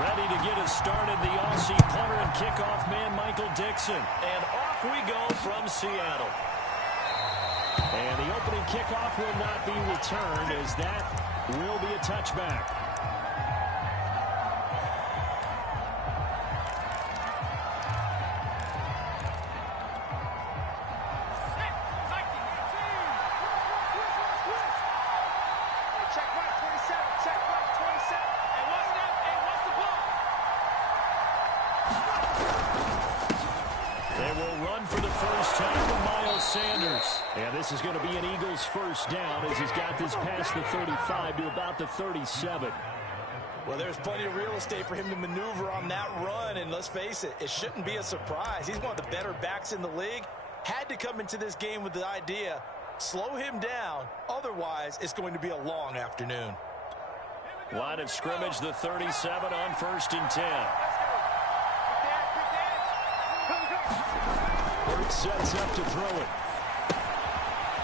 Ready to get us started, the Aussie punter and kickoff man, Michael Dixon. And off we go from Seattle. And the opening kickoff will not be returned, as that will be a touchback. This is going to be an Eagles first down as he's got this past the 35 to about the 37. Well, there's plenty of real estate for him to maneuver on that run, and let's face it, it shouldn't be a surprise. He's one of the better backs in the league. Had to come into this game with the idea, slow him down, otherwise it's going to be a long afternoon. Line of scrimmage, the 37 on 1st and 10. Hurts sets up to throw it.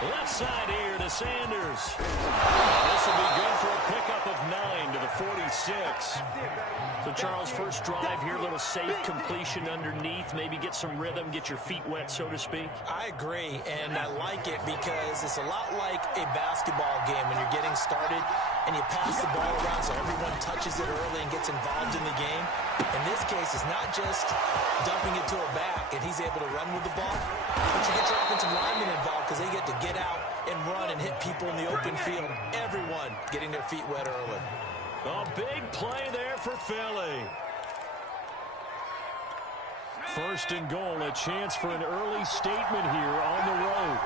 Left side here to Sanders. This will be good for a pickup of 9 to the 46. So, Charles, first drive here, little safe completion underneath. Maybe get some rhythm, get your feet wet, so to speak. I agree, and I like it because it's a lot like a basketball game when you're getting started and you pass the ball around so everyone touches it early and gets involved in the game. In this case, it's not just dumping it to a back and he's able to run with the ball, but you get your offensive linemen involved because they get to get out and run and hit people in the open field. Everyone getting their feet wet early. A big play there for Philly. 1st and goal, a chance for an early statement here on the road.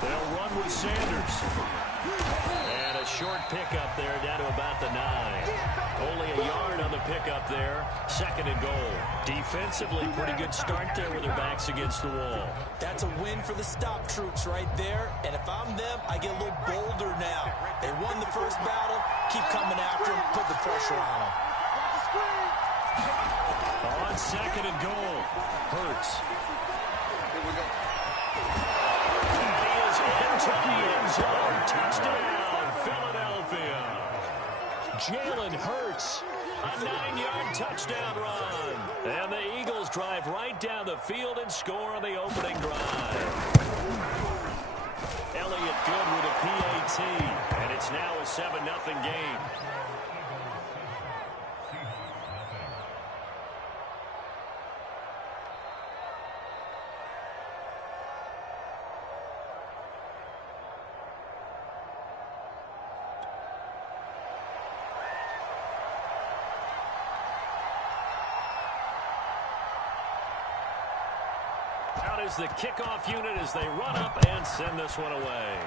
They'll run with Sanders. And a short pickup there down to about the 9. Only a yard on the pickup there. 2nd and goal. Defensively, pretty good start there with their backs against the wall. That's a win for the stop troops right there. And if I'm them, I get a little bolder now. They won the first battle. Keep coming after them. Put the pressure on them. On 2nd and goal. Hurts. Here we go. And he is into the end zone. Touchdown, Philadelphia. Jalen Hurts, a 9-yard touchdown run. And the Eagles drive right down the field and score on the opening drive. Elliott good with a PAT, and it's now a 7-0 game. Out is the kickoff unit as they run up and send this one away.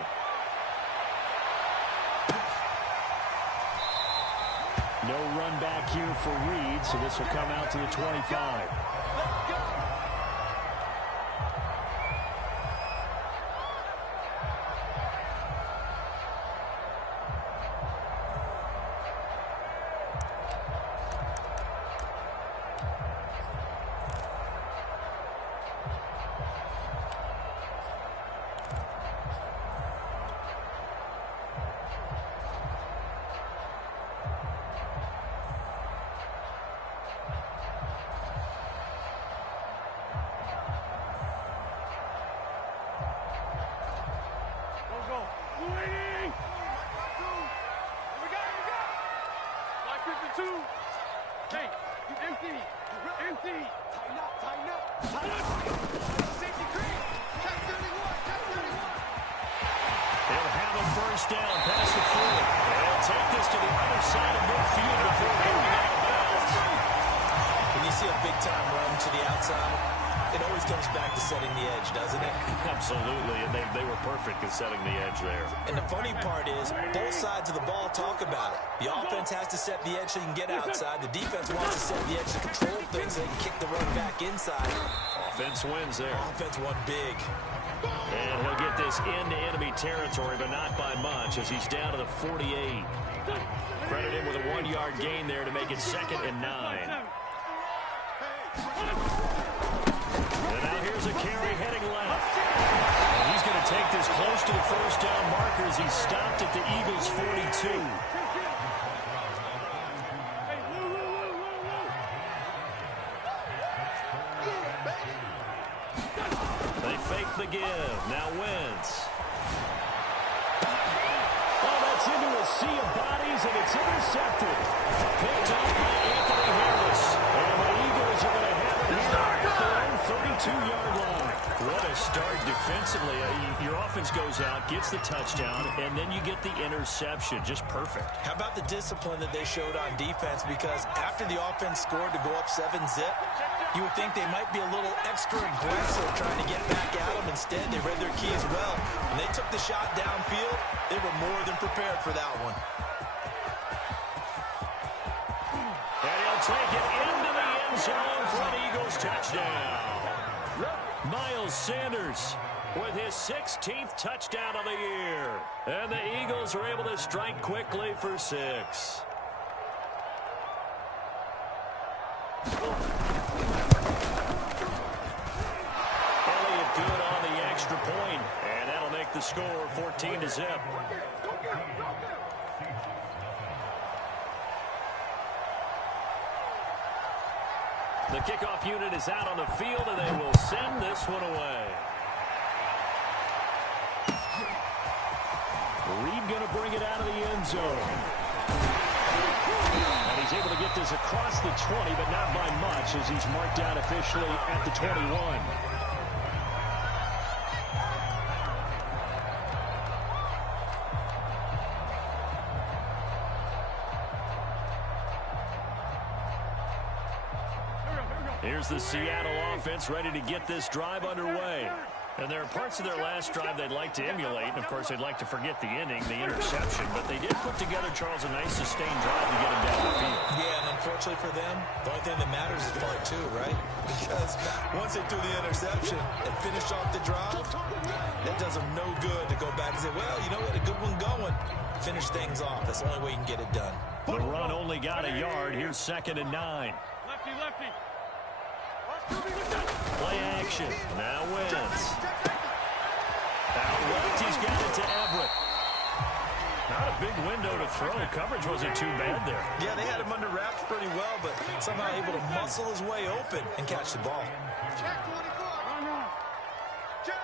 No run back here for Reed, so this will come out to the 25. Down past the 4. They'll take this to the other side of midfield before going out of bounds. When you see a big-time run to the outside, it always comes back to setting the edge, doesn't it? Absolutely, and they were perfect in setting the edge there. And the funny part is, both sides of the ball talk about it. The offense has to set the edge so you can get outside. The defense wants to set the edge to control things so they can kick the run back inside. Offense wins there. Offense won big. And he'll get this into enemy territory, but not by much, as he's down to the 48. Credit him with a 1-yard gain there to make it 2nd and 9. And now here's a carry heading left. And he's going to take this close to the first down marker as he stopped at the Eagles' 42. and it's intercepted. Picked up by Anthony Harris. And the Eagles are going to have it here at their own 32-yard line. What a start defensively. Your offense goes out, gets the touchdown, and then you get the interception. Just perfect. How about the discipline that they showed on defense? Because after the offense scored to go up 7-zip, you would think they might be a little extra aggressive trying to get back at them. Instead, they read their keys well. When they took the shot downfield, they were more than prepared for that one. And he'll take it into the end zone for an Eagles touchdown. Miles Sanders with his 16th touchdown of the year. And the Eagles are able to strike quickly for 6. Elliott good on the extra point, and that'll make the score 14-0. The kickoff unit is out on the field, and they will send this one away. Reed going to bring it out of the end zone. And he's able to get this across the 20, but not by much, as he's marked down officially at the 21. Here's the Seattle offense ready to get this drive underway. And there are parts of their last drive they'd like to emulate. And, of course, they'd like to forget the inning, the interception. But they did put together, Charles, a nice sustained drive to get him down the field. Yeah, and unfortunately for them, the only thing that matters is part 2, right? Because once they threw the interception and finished off the drive, that does them no good to go back and say, well, you know what, a good one going. Finish things off. That's the only way you can get it done. The run only got a yard. Here's 2nd and 9. Lefty, lefty. Play action. Now Wentz. Out left, he's got it to Everett. Not a big window to throw. Coverage wasn't too bad there. Yeah, they had him under wraps pretty well, but somehow able to muscle his way open and catch the ball. Check 24. Check.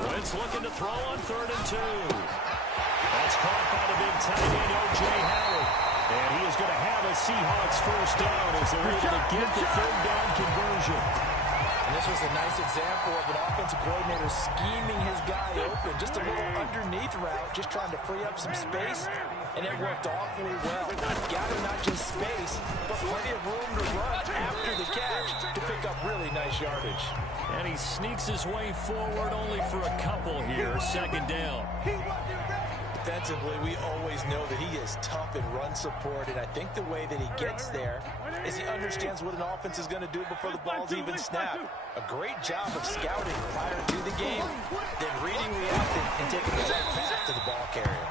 Wentz looking to throw on 3rd and 2. That's caught by the big tight end, O.J. Howard. And he is going to have a Seahawks first down as they're able to get the 3rd down conversion. And this was a nice example of an offensive coordinator scheming his guy open. Just a little underneath route, just trying to free up some space. And it worked awfully well. Gathered not just space, but plenty of room to run after the catch to pick up really nice yardage. And he sneaks his way forward only for a couple here. 2nd down. Defensively, we always know that he is tough in run support, and I think the way that he gets there is he understands what an offense is going to do before the ball's even snapped. A great job of scouting prior to the game, then reading, reacting, and taking the right path to the ball carrier.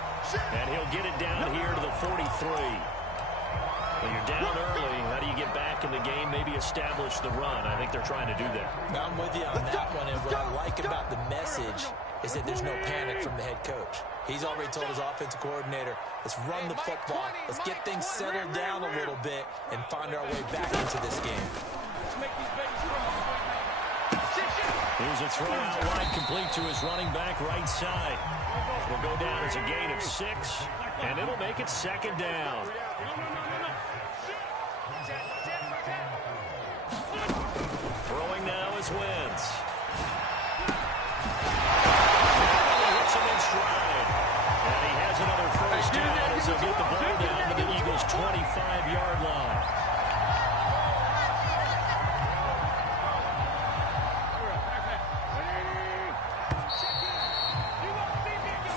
And he'll get it down here to the 43. When you're down early, how do you get back in the game, maybe establish the run? I think they're trying to do that. I'm with you on that one, and what I like about the message is that there's no panic from the head coach. He's already told his offensive coordinator, let's run the football, let's get things settled down a little bit, and find our way back into this game. Here's a throw out wide, complete to his running back right side. Will go down as a gain of 6, and it'll make it 2nd down. Throwing now is Wentz. Hits him in stride. And he has another first down as he'll get the ball down to the Eagles' 25-yard line.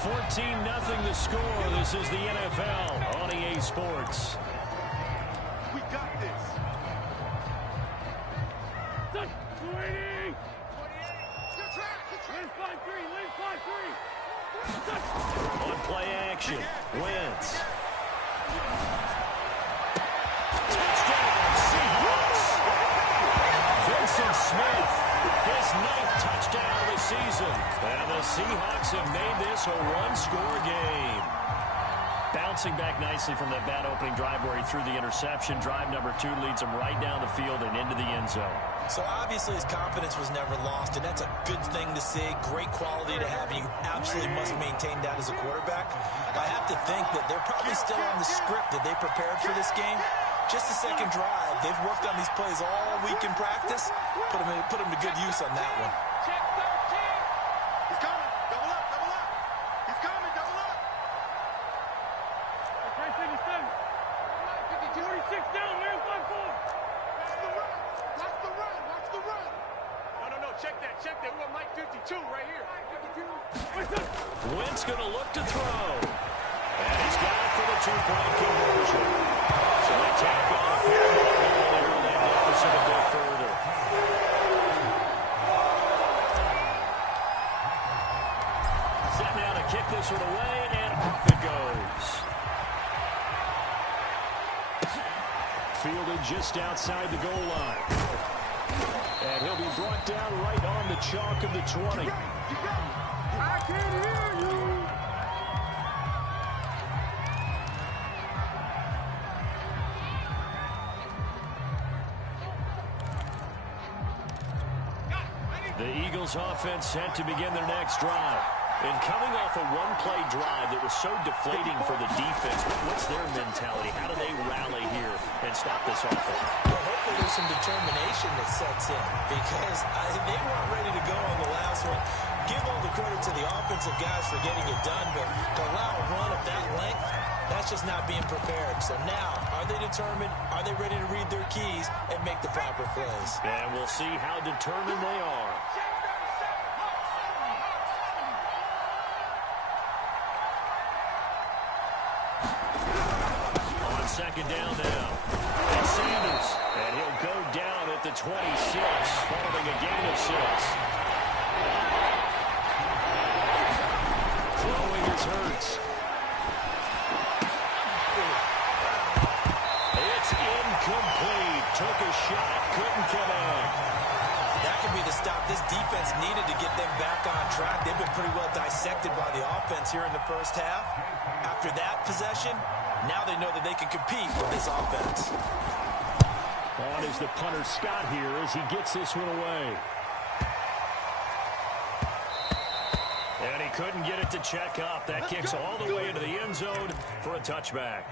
14-0 the score. This is the NFL on EA Sports. We got this. On play action, Wentz. Touchdown, Seahawks. Vincent Smith, his 9th touchdown of the season. And the Seahawks have made this a one-score game. Bouncing back nicely from that bad opening drive where he threw the interception. Drive number 2 leads him right down the field and into the end zone. So obviously his confidence was never lost, and that's a good thing to see. Great quality to have, and you absolutely must maintain that as a quarterback. I have to think that they're probably still on the script that they prepared for this game. Just the second drive. They've worked on these plays all week in practice. Put them to good use on that one. Check 13. He's coming. Double up, double up. He's coming, double up. Okay, 57. 46 down, man, 5-4. Watch the run. Watch the run. Watch the run. No. Check that. We want Mike 52 right here. Mike 52. Wentz going to look to throw. And he's got it for the 2-point conversion. So they tack on a pair more earlier, and that deficit a bit further. Set now to kick this one away, and off it goes. Fielded just outside the goal line. And he'll be brought down right on the chalk of the 20. I can't hear you. The Eagles offense set to begin their next drive. And coming off a one-play drive that was so deflating for the defense, what's their mentality? How do they rally here and stop this offense? Well, hopefully there's some determination that sets in, because they weren't ready to go on the last one. Give all the credit to the offensive guys for getting it done, but to allow a run of that length, that's just not being prepared. So now, are they determined? Are they ready to read their keys and make the proper plays? And we'll see how determined they are. On second down now. It's Sanders. And he'll go down at the 26, following a gain of 6. Throwing is Hurts. It's incomplete. Took a shot, couldn't connect. That could be the stop this defense needed to get them back on track. They've been pretty well dissected by the offense here in the first half. After that possession, now they know that they can compete with this offense. On is the punter Scott here as he gets this one away. And he couldn't get it to check up. That kicks all the way into the end zone for a touchback.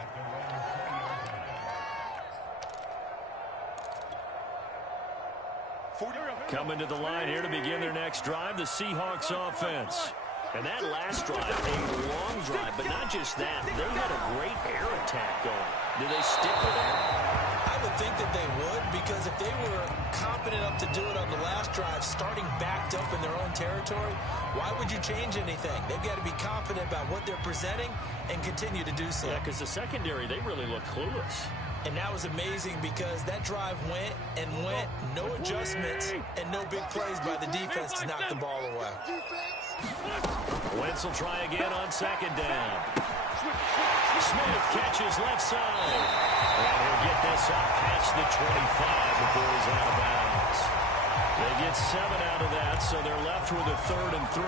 Coming to the line here to begin their next drive, the Seahawks offense. And that last drive, a long drive, but not just that. They had a great air attack going. Do they stick with that? I would think that they would, because if they were confident enough to do it on the last drive, starting backed up in their own territory, why would you change anything? They've got to be confident about what they're presenting and continue to do so. Yeah, because the secondary, they really look clueless. And that was amazing because that drive went and went, no adjustments and no big plays by the defense to knock the ball away. Wentz will try again on second down. Smith catches left side. And he'll get this up past the 25 before he's out of bounds. They get 7 out of that, so they're left with a 3rd and 3.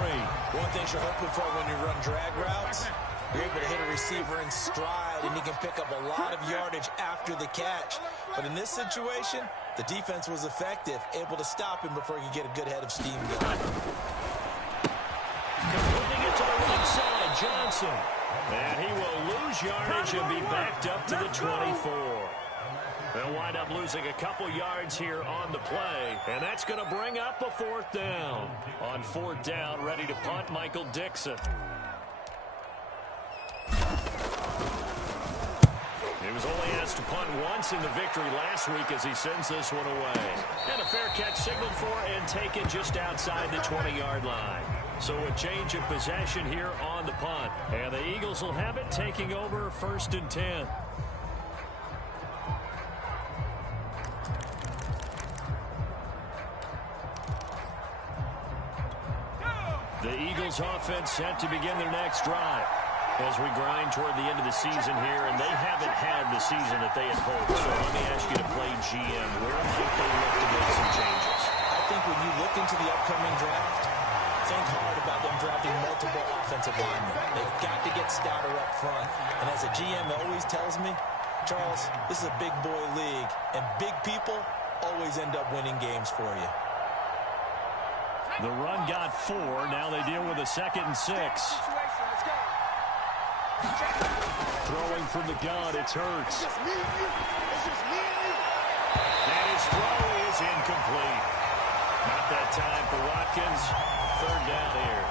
One thing you're hoping for when you run drag routes, you're able to hit a receiver in stride, and he can pick up a lot of yardage after the catch. But in this situation, the defense was effective, able to stop him before he could get a good head of steam going. Completing it to the right side, Johnson. And he will lose yardage and be backed up to the 24. They'll wind up losing a couple yards here on the play. And that's going to bring up a 4th down. On 4th down, ready to punt, Michael Dixon. He was only asked to punt once in the victory last week as he sends this one away. And a fair catch signaled for and taken just outside the 20-yard line. So a change of possession here on the punt. And the Eagles will have it, taking over 1st and 10. The Eagles offense set to begin their next drive as we grind toward the end of the season here, and they haven't had the season that they had hoped. So let me ask you to play GM. Where might they look to make some changes? I think when you look into the upcoming draft, think hard about them drafting multiple offensive offensive linemen. They've got to get stouter up front. And as a GM always tells me, Charles, this is a big boy league, and big people always end up winning games for you. The run got 4. Now they deal with a 2nd and 6. Throwing from the gun, it's Hurts. And his throw is incomplete. Not that time for Watkins. 3rd down here.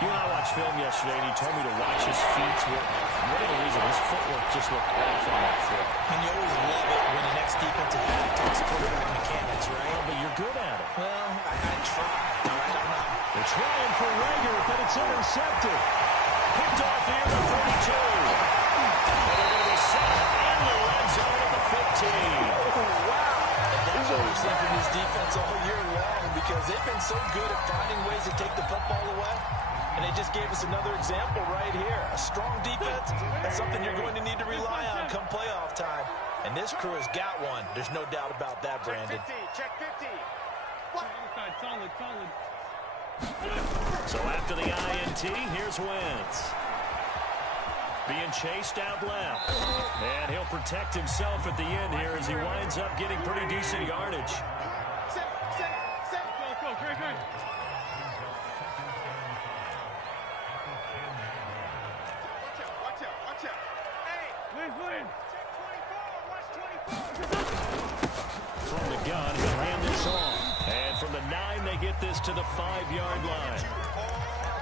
You and I watched film yesterday, and he told me to watch his feet. For whatever reason, his footwork just looked off on that throw. And you always love it when the next defensive back talks quarterback mechanics, right? Well, but you're good at it. Well, I try. All right, I'm not. They're trying for Rager, but it's intercepted. Picked off here at the 32. And they're going to be set in the red zone at the 15. Wow. And that's what we've seen from this defense all year long, because they've been so good at finding ways to take the football away. And they just gave us another example right here. A strong defense, that's something you're going to need to rely on come playoff time. And this crew has got one. There's no doubt about that, Brandon. Check 50. So after the INT, here's Wentz. Being chased out left. And he'll protect himself at the end here as he winds up getting pretty decent yardage. Go, Greg. Watch out. Hey, Lynn. Check 24. Watch 24. From the gun, he'll hand this off. And from the 9, they get this to the 5-yard line.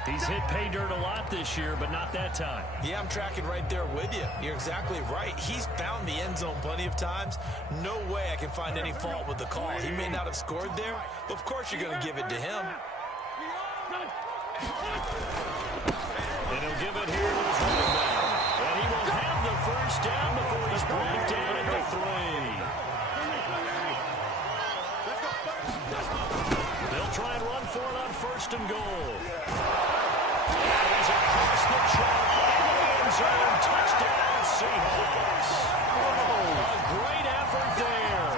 He's hit pay dirt a lot this year, but not that time. Yeah, I'm tracking right there with you. You're exactly right. He's found the end zone plenty of times. No way I can find any fault with the call. He may not have scored there, but of course you're going to give it to him. And he'll give it here to his running back. And he will have the 1st down before he's brought down at the 3. They'll try and run for it on 1st and goal. And he's across the chalk into the end zone. Touchdown, Seahawks. A great effort there.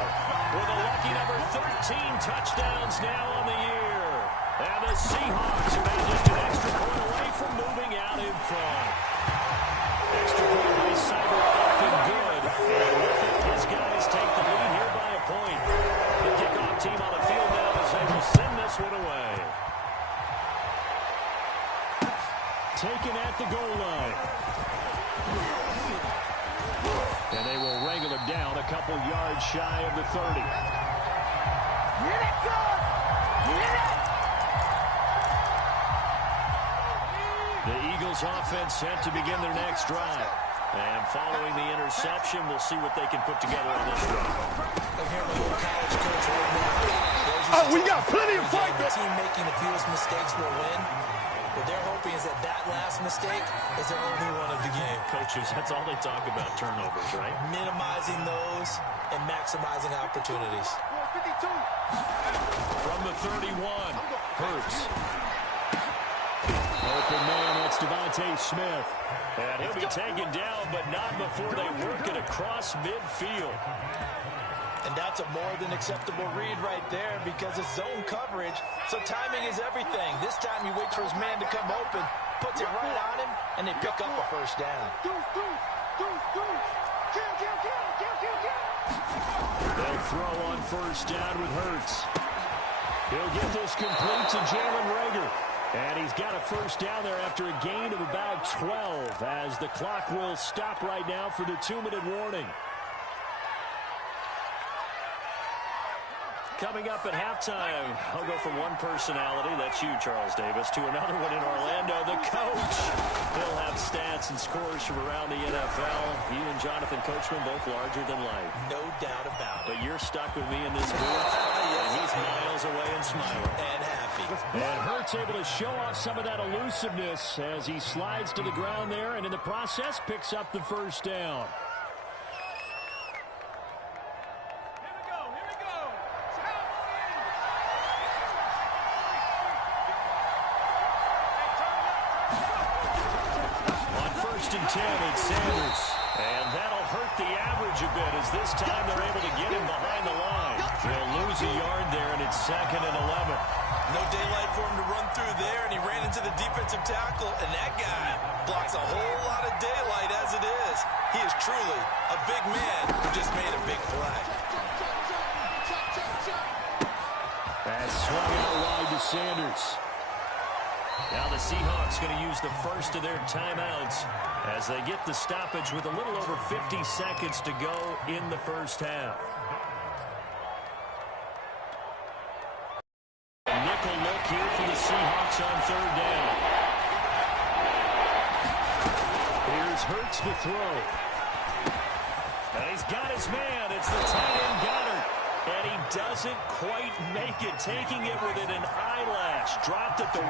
With a lucky number 13 touchdowns now on the year. And the Seahawks are now just an extra point away from moving out in front. Extra point by Cyber up and good. And with it, his guys take the lead here by a point. The kickoff team on the field now as they will send this one away. Taken at the goal line. And they will wrangle him down a couple yards shy of the 30. Get it, God! Get it! The Eagles offense set to begin their next drive. And following the interception, we'll see what they can put together on this drive. I'm hearing a little college coach right now. We got plenty of fight. The team making the fewest mistakes will win. What they're hoping is that last mistake is their only one of the game. Coaches, that's all they talk about, turnovers, right? Minimizing those and maximizing opportunities. 52. From the 31, Hurts. Open man, that's Devontae Smith. And he'll be taken down, but not before they work it across midfield. And that's a more than acceptable read right there because it's zone coverage, so timing is everything. This time he waits for his man to come open, puts it right on him, and they pick up a 1st down. They'll throw on 1st down with Hurts. He'll get this complete to Jalen Rager. And he's got a 1st down there after a gain of about 12 as the clock will stop right now for the 2-minute warning. Coming up at halftime, I'll go from one personality, that's you, Charles Davis, to another one in Orlando, the coach. He'll have stats and scores from around the NFL. You and Jonathan Coachman both larger than life. No doubt about it. But you're stuck with me in this booth, and he's miles away and smiling. And happy. And Hurts able to show off some of that elusiveness as he slides to the ground there, and in the process picks up the 1st down. And 10, it's Sanders. And that'll hurt the average a bit as this time they're able to get him behind the line. They'll lose a yard there, and it's 2nd and 11. No daylight for him to run through there, and he ran into the defensive tackle, and that guy blocks a whole lot of daylight as it is. He is truly a big man who just made a big play. That's swung out wide to Sanders. Now the Seahawks going to use the first of their timeouts as they get the stoppage with a little over 50 seconds to go in the first half. A nickel look here for the Seahawks on 3rd down. Here's Hurts to throw. And he's got his man. It's the tight end Goddard. And he doesn't quite make it, taking it within an eyelash. Dropped at the 1.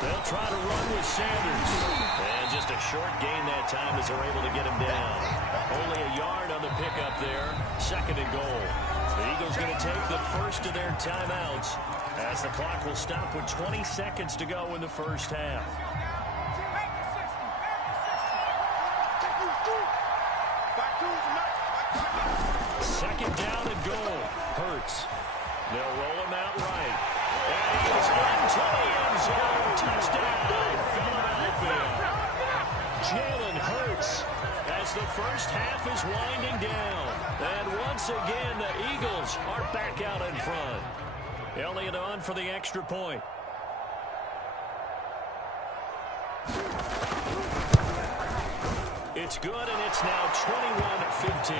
They'll try to run with Sanders. And just a short gain that time as they're able to get him down. Only a yard on the pickup there. 2nd and goal. The Eagles going to take the first of their timeouts as the clock will stop with 20 seconds to go in the first half. 2nd down and goal. Hurts. They'll roll him out right. And he's into the end zone. Touchdown, Philadelphia. Jalen Hurts as the first half is winding down. And once again, the Eagles are back out in front. Elliott on for the extra point. It's good, and it's now 21-15.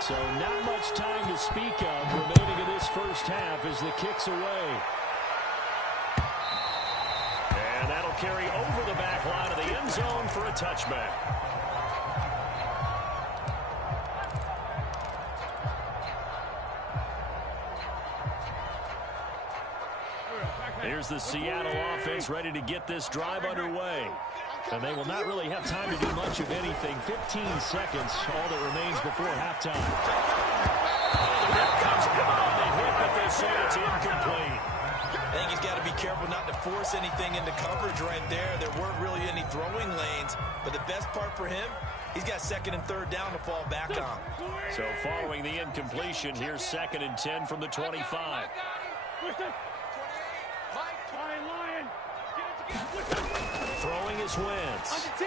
So not much time to speak of remaining in this first half as the kick's away. And that'll carry over the back line of the end zone for a touchback. Here's the Seattle offense ready to get this drive underway. And they will not really have time to do much of anything. 15 seconds, all that remains before halftime. Here comes on the hit, but they say it's incomplete. I think he's got to be careful not to force anything into coverage right there. There weren't really any throwing lanes. But the best part for him, he's got 2nd and 3rd down to fall back on. So following the incompletion, here's 2nd and 10 from the 25. Throwing his Wentz. And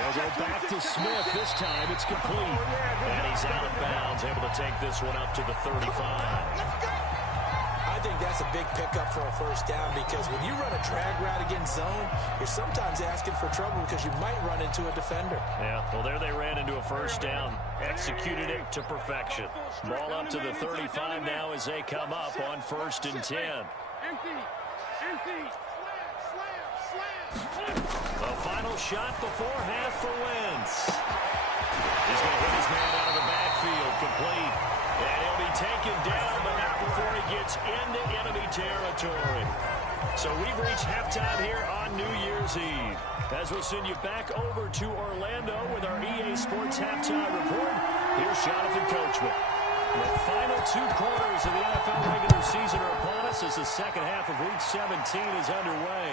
they'll go back to Smith. This time it's complete. And he's out of bounds, able to take this one up to the 35. I think that's a big pickup for a first down because when you run a drag route against zone, you're sometimes asking for trouble because you might run into a defender. Yeah, well, there they ran into a first down. Executed it to perfection. Ball up to the 35 now as they come up on 1st and 10. The final shot before half for Wentz. He's going to hit his man out of the backfield, complete. And he'll be taken down, but not before he gets into enemy territory. So we've reached halftime here on New Year's Eve. As we'll send you back over to Orlando with our EA Sports Halftime Report, here's Jonathan Coachman. The final 2 quarters of the NFL regular season are upon us as the second half of Week 17 is underway.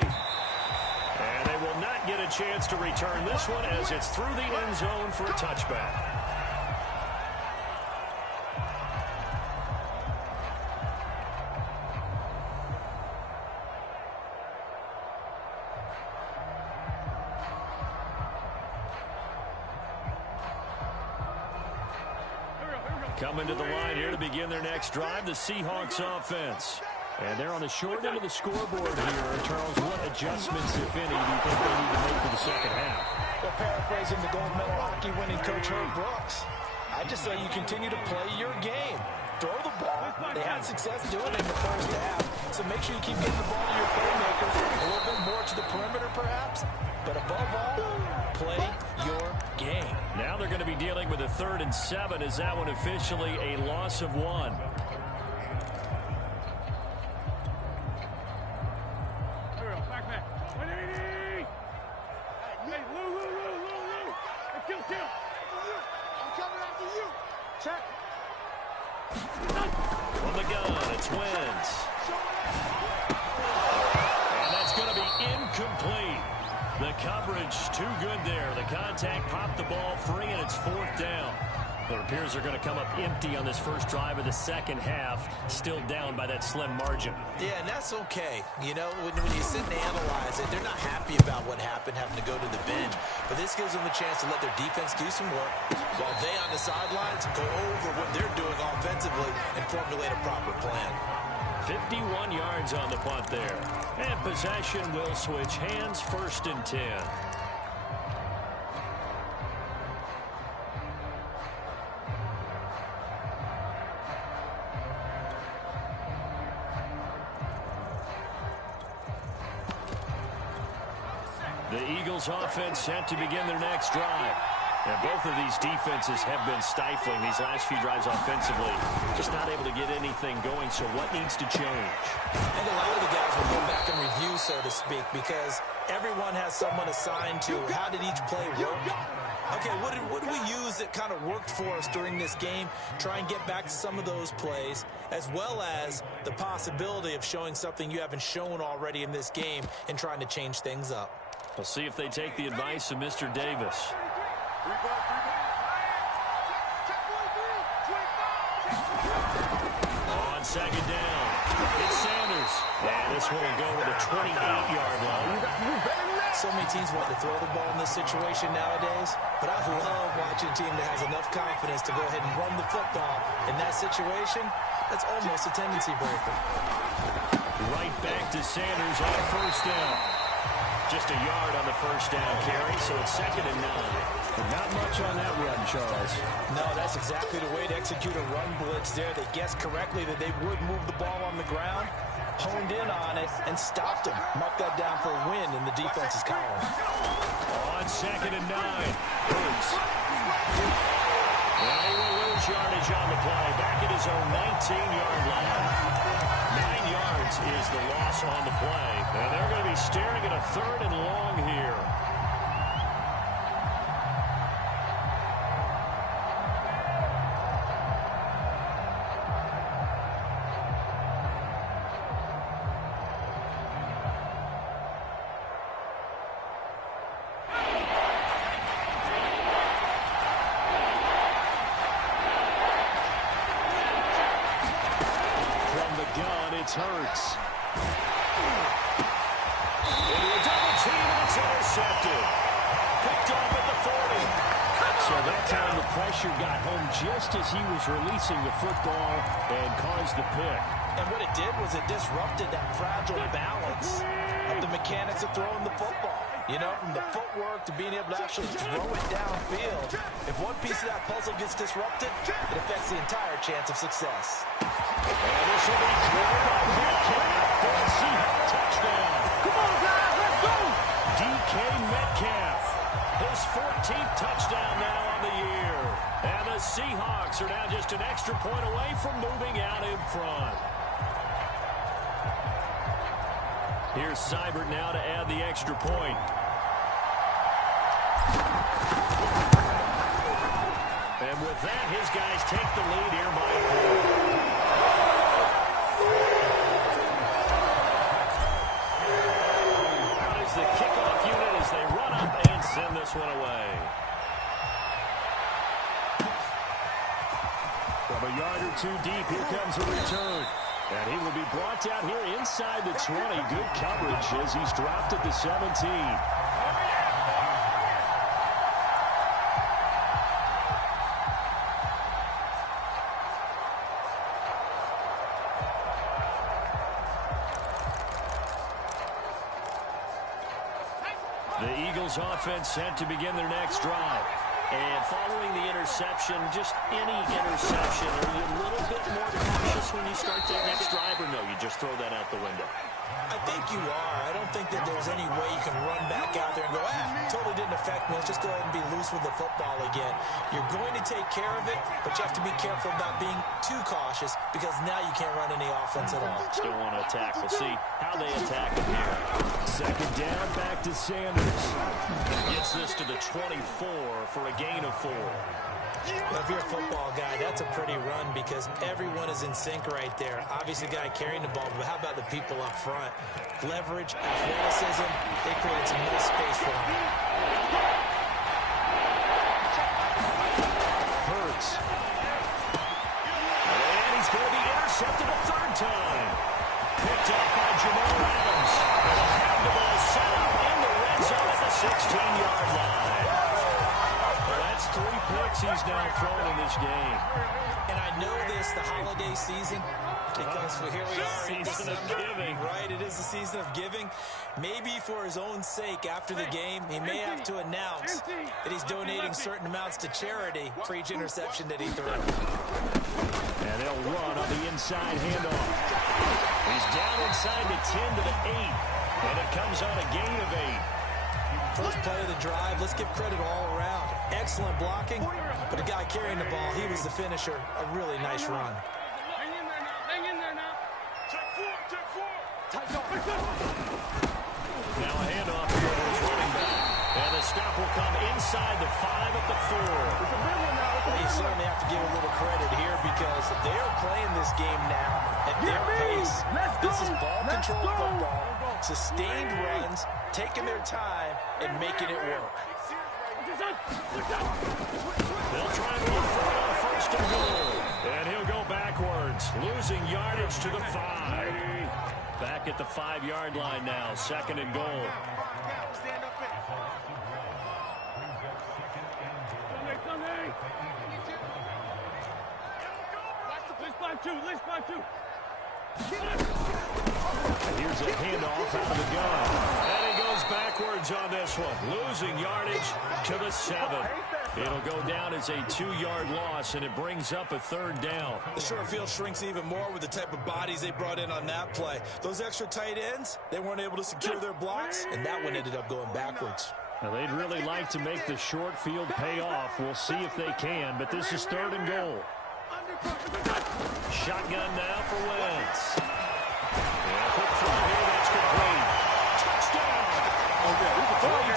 And they will not get a chance to return this one as it's through the end zone for a touchback. Coming to the line here to begin their next drive, the Seahawks offense. And they're on the short end of the scoreboard here. Charles, what adjustments, if any, do you think they need to make for the second half? Well, paraphrasing the gold medal hockey winning coach Herb Brooks, I just say you continue to play your game. Throw the ball. They had success doing it in the first half, so make sure you keep getting the ball to your playmakers, a little bit more to the perimeter perhaps, but above all, play your game. Now they're going to be dealing with a 3rd and 7. Is that one officially a loss of 1? Eagles wins. And that's going to be incomplete. The coverage too good there. The contact popped the ball free, and it's 4th down. It appears they're going to come up empty on this first drive of the second half, still down by that slim margin. Yeah, and that's okay. You know, when you sit and analyze it, they're not happy about what happened, having to go to the bench. But this gives them a chance to let their defense do some work while they on the sidelines go over what they're doing offensively and formulate a proper plan. 51 yards on the punt there. And possession will switch hands, 1st and 10. The Eagles offense set to begin their next drive. And both of these defenses have been stifling these last few drives offensively. Just not able to get anything going, so what needs to change? I think a lot of the guys will go back and review, so to speak, because everyone has someone assigned to how did each play work. Okay, what did we use that kind of worked for us during this game? Try and get back to some of those plays, as well as the possibility of showing something you haven't shown already in this game and trying to change things up. We'll see if they take the advice of Mr. Davis. On second down, it's Sanders. And this one will go to the 28-yard line. So many teams want to throw the ball in this situation nowadays, but I love watching a team that has enough confidence to go ahead and run the football. In that situation, that's almost a tendency breaker. Right back to Sanders on 1st down. Just a yard on the 1st down carry, so it's 2nd and 9. But not much on that run, Charles. No, that's exactly the way to execute a run blitz there. They guessed correctly that they would move the ball on the ground, honed in on it, and stopped them. Mark that down for a win in the defense's column. On 2nd and 9, Hurts. And he will lose yardage on the play. Back at his own 19-yard line. 9 yards is the loss on the play. And they're going to be staring at a 3rd and long here. Hurts. Into a double team, and it's intercepted. Picked off at the 40. So that time the pressure got home just as he was releasing the football and caused the pick. And what it did was it disrupted that fragile balance of the mechanics of throwing the football. You know, from the footwork to being able to actually throw it downfield. If one piece of that puzzle gets disrupted, it affects the entire chance of success. And this will be cleared by Metcalf for a Seahawks touchdown. Come on, guys, let's go! DK Metcalf, his 14th touchdown now on the year. And the Seahawks are now just an extra point away from moving out in front. Here's Seibert now to add the extra point. And with that, his guys take the lead here by a point. Out is the kickoff unit as they run up and send this one away. From a yard or two deep, here comes a return. And he will be brought down here inside the 20. Good coverage as he's dropped at the 17. The Eagles offense set to begin their next drive. And following the interception, just any interception, are you a little bit more cautious when you start that next drive, or no, you just throw that out the window? I think you are. I don't think that there's any way you can run back out there and go, totally didn't affect me. Let's just go ahead and be loose with the football again. You're going to take care of it, but you have to be careful about being too cautious because now you can't run any offense at all. Still want to attack. We'll see how they attack it here. Second down, back to Sanders. Gets this to the 24 for a gain of 4. Well, if you're a football guy, that's a pretty run because everyone is in sync right there. Obviously, the guy carrying the ball, but how about the people up front? Leverage, athleticism, they created some nice space for him. Hurts. And he's going to be intercepted a third time. Picked up by Jamal Adams. They'll have the ball set up in the red zone at the 16-yard line. Well, that's 3 picks he's now thrown in this game. And I know this, the holiday season, because here we are. Season of giving. Right, it is the season of giving. Maybe for his own sake after the game, he may have to announce that he's donating certain amounts to charity for each interception that he threw. And they'll run on the inside handoff. He's down inside the 10 to the 8. And it comes on a gain of 8. First play of the drive, let's give credit all around. Excellent blocking, but the guy carrying the ball, he was the finisher. A really nice run. Hang in there now. Hang in there now. Check 4. Check 4. Now a handoff here to his running back. And the stop will come inside the 5 at the 4. Well, you certainly have to give a little credit here because they're playing this game now at their pace. This is ball-controlled football, sustained runs, taking their time, and making it work. They'll try and run for it on first and goal. And he'll go backwards, losing yardage to the 5. Back at the 5-yard line now, second and goal. Here's a handoff out of the gun. And he goes backwards on this one, losing yardage to the 7. It'll go down as a 2-yard loss, and it brings up a third down. The short field shrinks even more with the type of bodies they brought in on that play. Those extra tight ends, they weren't able to secure their blocks, and that one ended up going backwards. Now, they'd really like to make the short field pay off. We'll see if they can, but this is third and goal. Shotgun now for Wentz. And quick throw here, that's complete. Touchdown! 3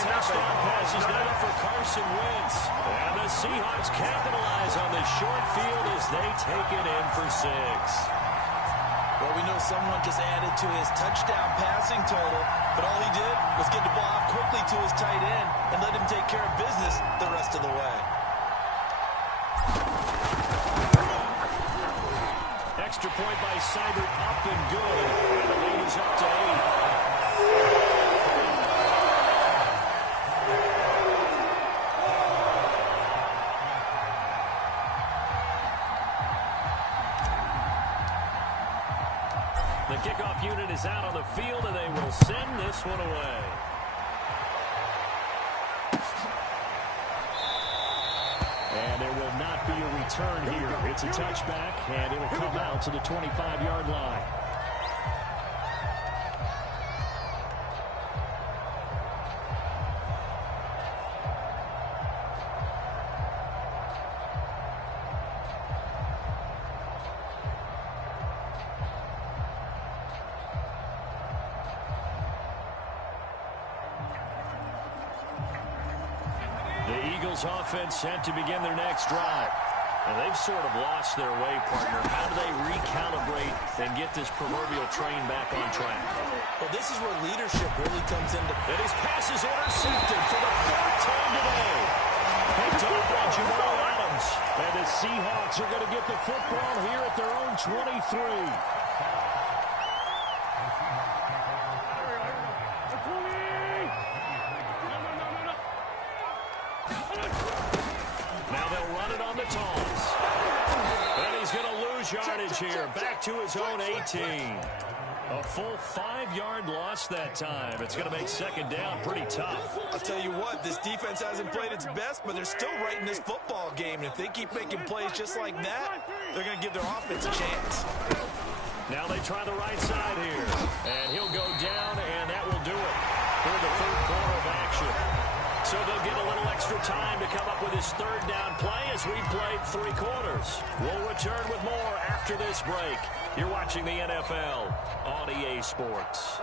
touchdown passes now for Carson Wentz. And the Seahawks capitalize on the short field as they take it in for 6. Well, we know someone just added to his touchdown passing total, but all he did was get the ball out quickly to his tight end and let him take care of business the rest of the way. Extra point by Seibert, up and good. And the lead is up to 8. The kickoff unit is out on the field, and they will send this one away. And there will not be a return here. It's a touchback, and it'll come out to the 25-yard line. Offense set to begin their next drive. And they've sort of lost their way, partner. How do they recalibrate and get this proverbial train back on track? Well, this is where leadership really comes into. And his pass is intercepted for the 4th time today. Picked up by Jamal Adams. And the Seahawks are going to get the football here at their own 23. Yardage here, back to his own 18. A full 5-yard loss that time. It's going to make second down pretty tough. I'll tell you what, this defense hasn't played its best, but they're still right in this football game. And if they keep making plays just like that, they're going to give their offense a chance. Now they try the right side here. And he'll go down, and that will do it for the third quarter of action. So they'll get a little extra time to come up with his third down play as we've played 3 quarters. We'll return with more after this break. You're watching the NFL on EA Sports.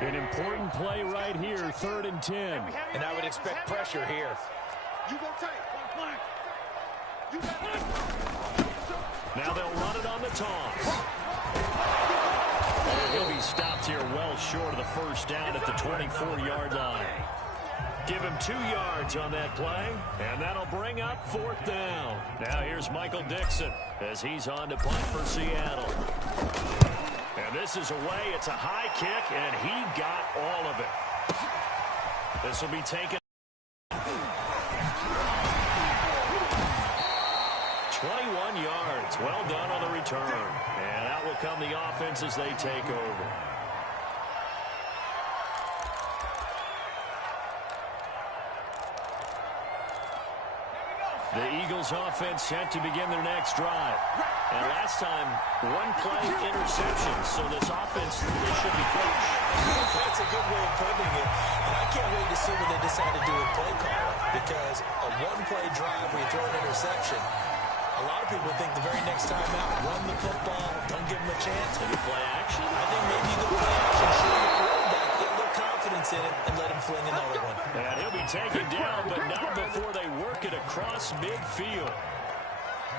An important play right here, 3rd and 10. And I would expect pressure here. You go take. You got Now they'll run it on the toss. And he'll be stopped here well short of the first down at the 24-yard line. Give him 2 yards on that play, and that'll bring up 4th down. Now here's Michael Dixon as he's on to punt for Seattle. And this is away. It's a high kick, and he got all of it. This will be taken. 21 yards. Well done on the return. And out will come the offense as they take over. The Eagles offense set to begin their next drive. And last time, 1 play interception. So this offense, they should be fresh. That's a good way of putting it. And I can't wait to see what they decide to do with play calling. Because a 1-play drive where you throw an interception, a lot of people think the very next time out, run the football, don't give them a chance. Maybe play action? I think maybe you go play action, show the quarterback, get a little confidence in it, and let him fling another one. And he'll be taken down, but not before they work it across midfield.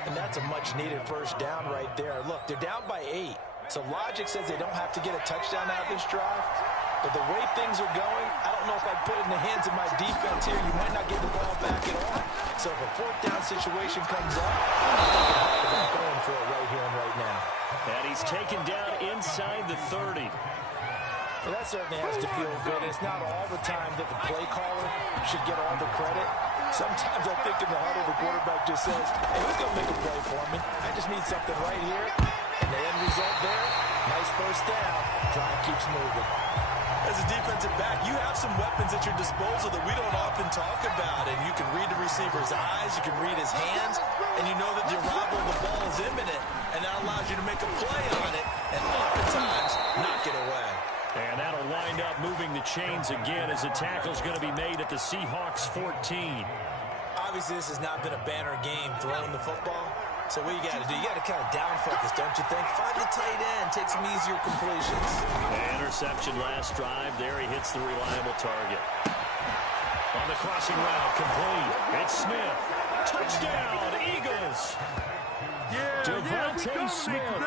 And that's a much-needed first down right there. Look, they're down by 8. So logic says they don't have to get a touchdown out of this drive. But the way things are going, I don't know if I'd put it in the hands of my defense here. You might not get the ball back at all. So if a 4th down situation comes up, I'm thinking hard about going for it right here and right now. And he's taken down inside the 30. Well, that certainly has to feel good. It's not all the time that the play caller should get all the credit. Sometimes I think in the huddle, the quarterback just says, hey, who's going to make a play for me? I just need something right here. And the end result there, nice first down. Drive keeps moving. As a defensive back, you have some weapons at your disposal that we don't often talk about. And you can read the receiver's eyes, you can read his hands, and you know that the arrival of the ball is imminent. And that allows you to make a play on it and oftentimes knock it away. And that'll wind up moving the chains again as the tackle's going to be made at the Seahawks 14. Obviously, this has not been a banner game throwing the football. So what you got to do, you got to kind of down focus, don't you think? Find the tight end, take some easier completions. Interception last drive. There he hits the reliable target. On the crossing route, complete. It's Smith. Touchdown, Eagles. Devontae Smith,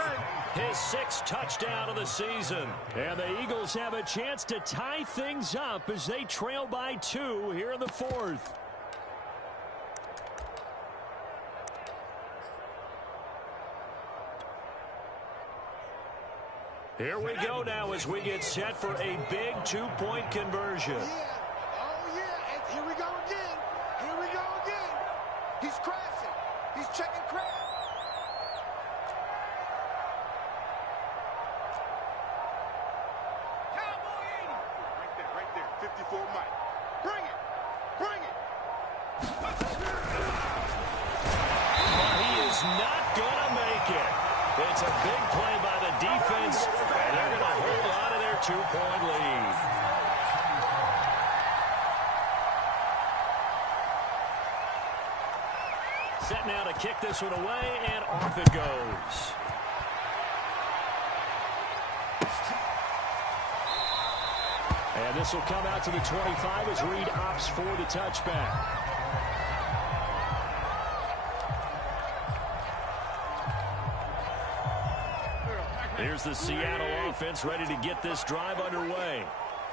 his 6th touchdown of the season. And the Eagles have a chance to tie things up as they trail by 2 here in the 4th. Here we go now as we get set for a big 2-point conversion. Oh, yeah. And here we go again. Here we go again. He's crashing. He's checking crash. Cowboy 80. Right there. 54 Mike. Bring it. Bring it. But he is not going to make it. It's a big play by the defense, and they're going to hold on to their 2-point lead. Set now to kick this one away, and off it goes. And this will come out to the 25 as Reed opts for the touchback. Here's the Seattle offense ready to get this drive underway.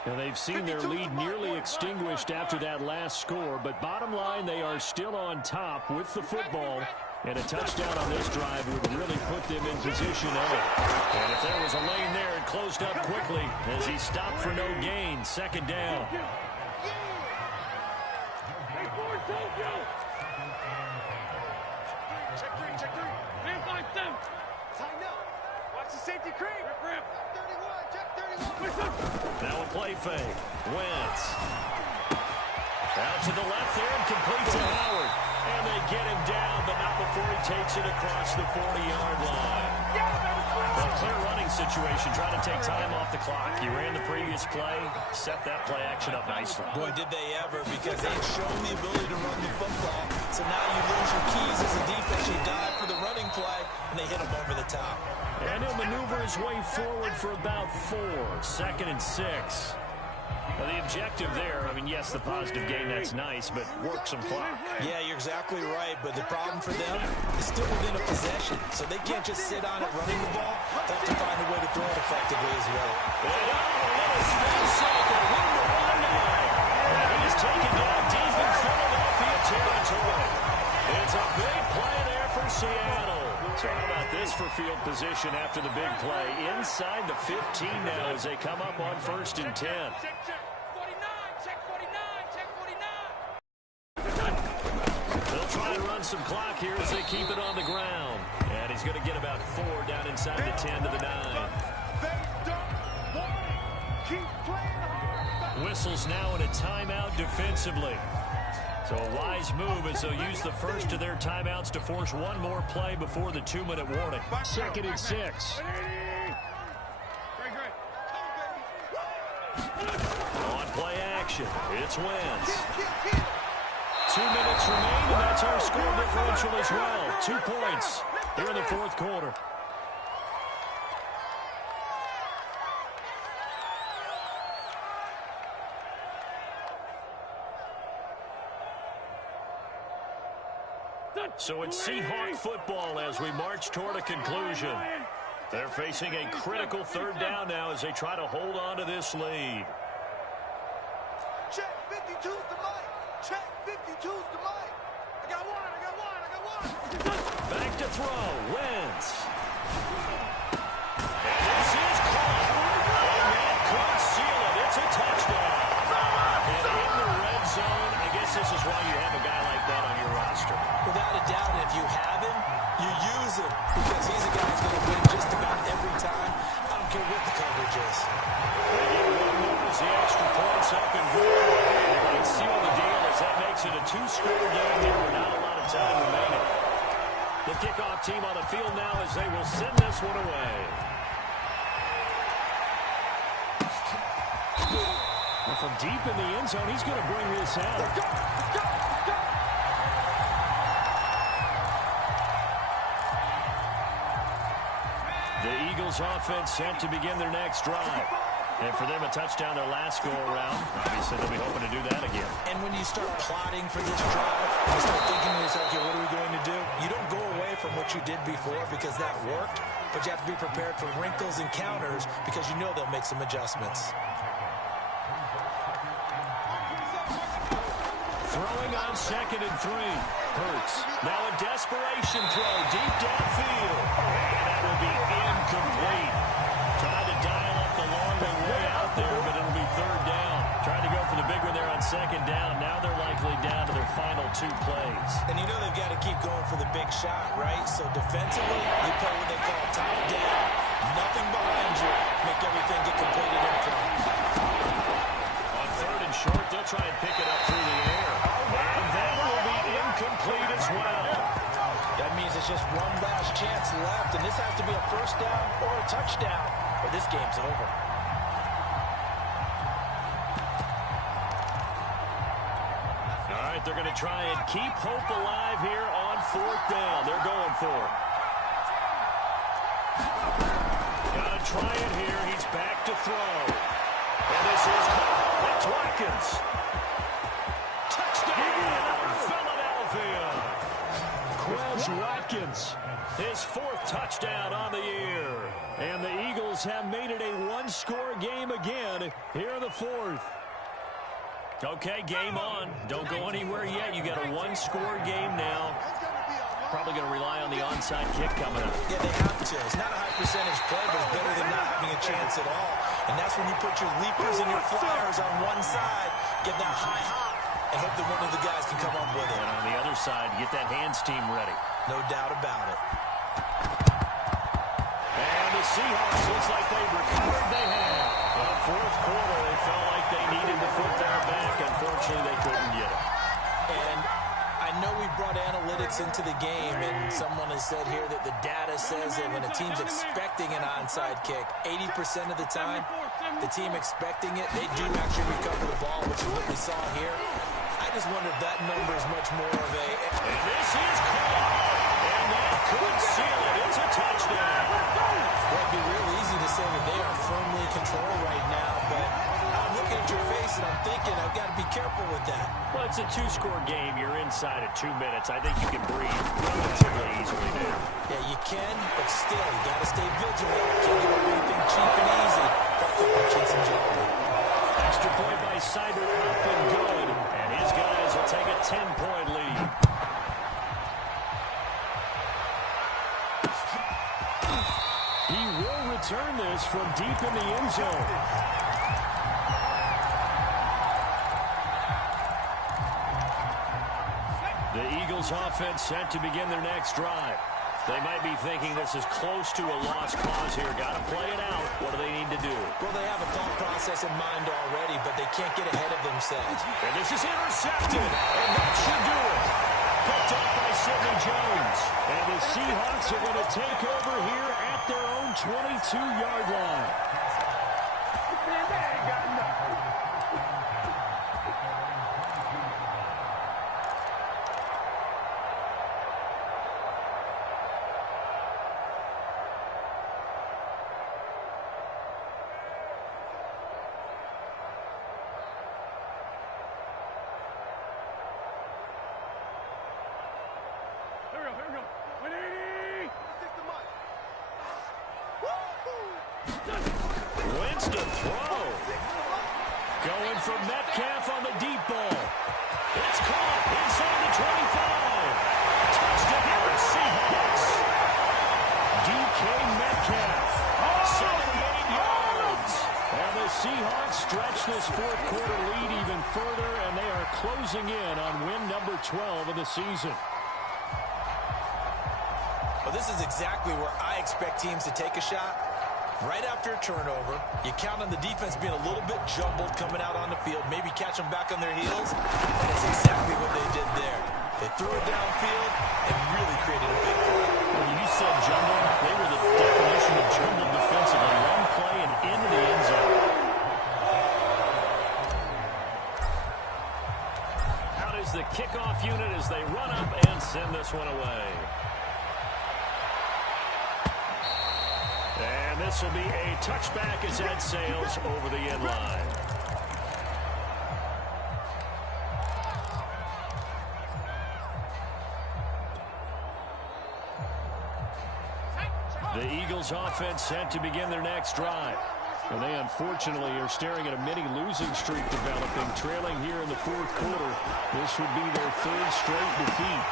And they've seen their lead nearly extinguished after that last score. But bottom line, they are still on top with the football. And a touchdown on this drive would really put them in position A. And if there was a lane there, it closed up quickly as he stopped for no gain. 2nd down. Check 3. Man, 5-7. Tighten up. Watch the safety creep. Rip. 31, check 31. Now a play fake. Wentz. Out to the left there and complete to Howard. And they get him down, but not before he takes it across the 40-yard line. A clear running situation, trying to take time off the clock. You ran the previous play, set that play action up nicely. Boy, did they ever, because they've shown the ability to run the football. So now you lose your keys as a defense. You dive for the running play, and they hit him over the top. And he'll maneuver his way forward for about 4. 2nd and 6. Well, the objective there, I mean, yes, the positive gain, that's nice, but work some clock. Yeah, you're exactly right, but the problem for them is still within a possession, so they can't just sit on it running the ball. They have to find a way to throw it effectively as well. And a little spin cycle, 1-1 now. And he's taken down deep in Philadelphia territory. It's a big play there for Seattle. So how about this for field position after the big play? Inside the 15 now as they come up on 1st and 10. Check 49, check 49, check 49. They'll try and run some clock here as they keep it on the ground. And he's going to get about 4 down inside the 10 to the 9. They don't want it. Keep playing hard. Whistles now in a timeout defensively. So a wise move as they'll use the first of their timeouts to force one more play before the 2-minute warning. 2nd and 6. On play action, it's Wentz. 2 minutes remain, and that's our score differential as well. 2 points here in the 4th quarter. So it's Seahawk football as we march toward a conclusion. They're facing a critical 3rd down now as they try to hold on to this lead. Check 52's the mic. Check 52's the mic. I got one. Back to throw. Wentz. And this is caught. And that could seal it. It's a touchdown. And in the red zone, I guess this is why you have a guy like that on your roster. Without a doubt, and if you have him, you use him, because he's a guy who's going to win just about every time. I don't care what the coverage is. They get one more as the extra points up and good. They might seal the deal as that makes it a 2-score game here with not a lot of time remaining. The kickoff team on the field now as they will send this one away. And from deep in the end zone, he's going to bring this out. The Eagles offense set to begin their next drive. And for them, a touchdown their last go-around. Obviously, they'll be hoping to do that again. And when you start plotting for this drive, you start thinking to yourself, okay, what are we going to do? You don't go away from what you did before because that worked, but you have to be prepared for wrinkles and counters because you know they'll make some adjustments. Throwing on 2nd and 3. Hurts. Now a desperation throw deep downfield. And that will be incomplete. Trying to dial up the long way out there, but it'll be 3rd down. Trying to go for the big one there on 2nd down. Now they're likely down to their final 2 plays. And you know they've got to keep going for the big shot, right? So defensively, you play what they call top down. Nothing behind you. Make everything get completed in front. On 3rd and short, they'll try and pick it up through the air. And that will be incomplete as well. That means it's just one last chance left, and this has to be a 1st down or a touchdown, or this game's over. All right, they're going to try and keep hope alive here on 4th down. They're going for it. Got to try it here. He's back to throw. And this is that's Watkins. Touchdown, Philadelphia. Quez Watkins, his 4th touchdown on the year. And the Eagles have made it a 1-score game again here in the 4th. Okay, game on. Don't go anywhere yet. You got a 1-score game now. Probably going to rely on the onside kick coming up. Yeah, they have to. It's not a high percentage play, but it's better than not having a chance at all. And that's when you put your leapers and your flyers on one side, get that high hop, and hope that one of the guys can come up with it. And on the other side, get that hands team ready. No doubt about it. And the Seahawks looks like they've recovered. They have. In the fourth quarter, they felt like they needed the football back. Unfortunately, they couldn't get it. And I know we brought analytics into the game, and someone has said here that the data says that when a team's expecting an onside kick, 80% of the time, the team expecting it, they do actually recover the ball, which is what we saw here. I just wonder if that number is much more of a... And this is caught. And that could seal it. It's a touchdown. Well, it'd be real easy to say that they are firmly in control right now, but I'm looking at your face and I'm thinking I've got to be careful with that. Well, it's a two-score game. You're inside of 2 minutes. I think you can breathe relatively easily now. Yeah, you can, but still, you got to stay vigilant. Can't give up anything cheap and easy. That could put you in some jeopardy. Extra point by Seibert, up and good. And his guys will take a 10-point lead. He will return this from deep in the end zone. The Eagles offense set to begin their next drive. They might be thinking this is close to a lost cause here. Got to play it out. What do they need to do? Well, they have a thought process in mind already, but they can't get ahead of themselves. And this is intercepted. And that should do it. Picked up by Sidney Jones. And the Seahawks are going to take over here at their own 22-yard line. Man, that ain't got nothing. Here we go. 180. Take the mic. Wentz to throw. Going for Metcalf on the deep ball. It's caught inside the 25. Touchdown, Seahawks. DK Metcalf, 78 yards. And the Seahawks stretch this fourth quarter lead even further, and they are closing in on win number 12 of the season. Well, this is exactly where I expect teams to take a shot. Right after a turnover, you count on the defense being a little bit jumbled coming out on the field, maybe catch them back on their heels. And that's exactly what they did there. They threw it downfield and really created a big play. When you said jumbled, they were the definition of jumbled defensively. One play and into the end zone. Out is the kickoff unit as they run up and send this one away. And this will be a touchback as Ed sails over the end line. The Eagles offense set to begin their next drive. And they unfortunately are staring at a mini losing streak developing, trailing here in the fourth quarter. This would be their third straight defeat.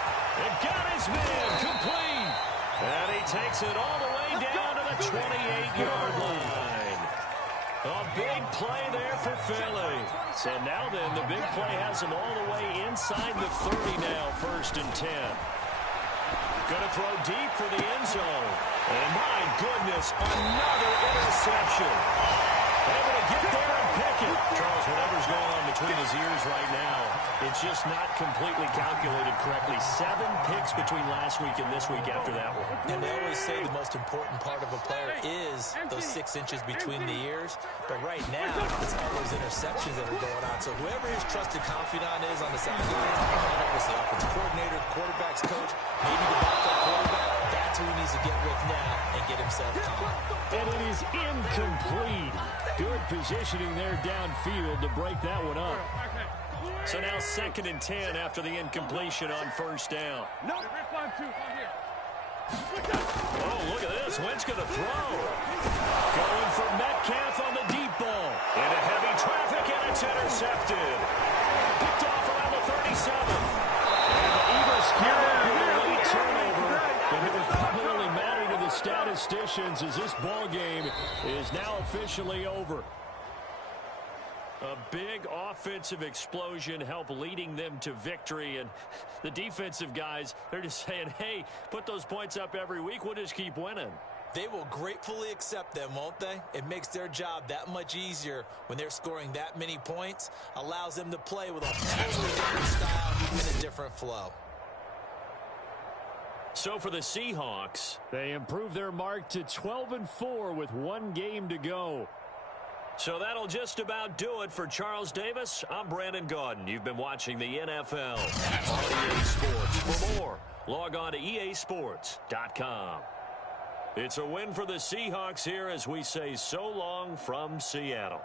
It got his man complete. And he takes it all the way down to the 28-yard line. A big play there for Philly. So now then, the big play has him all the way inside the 30 now, 1st and 10. Going to throw deep for the end zone. And my goodness, another interception. Able to get there and pick it. Charles, whatever's going on between his ears right now, it's just not completely calculated correctly. 7 picks between last week and this week after that one. And they always say the most important part of a player is those 6 inches between the ears. But right now, it's all those interceptions that are going on. So whoever his trusted confidant is on the sideline, whether it's the offensive coordinator, the quarterback's coach, maybe the backup quarterback, that's who he needs to get with now and get himself calm. And it is incomplete. Good positioning there downfield to break that one up. So now 2nd and 10 after the incompletion on 1st down. Oh, look at this. Wentz going to throw. Going for Metcalf on the deep ball. Into heavy traffic, and it's intercepted. Picked off around the 37. And the Eagles come up with a late turnover. But it will probably only matter to the statisticians as this ball game is now officially over. A big offensive explosion helped leading them to victory. And the defensive guys, they're just saying, hey, put those points up every week. We'll just keep winning. They will gratefully accept them, won't they? It makes their job that much easier when they're scoring that many points. Allows them to play with a totally different style and a different flow. So for the Seahawks, they improve their mark to 12-4 with one game to go. So that'll just about do it for Charles Davis. I'm Brandon Gaudin. You've been watching the NFL on EA Sports. For more, log on to easports.com. It's a win for the Seahawks here as we say so long from Seattle.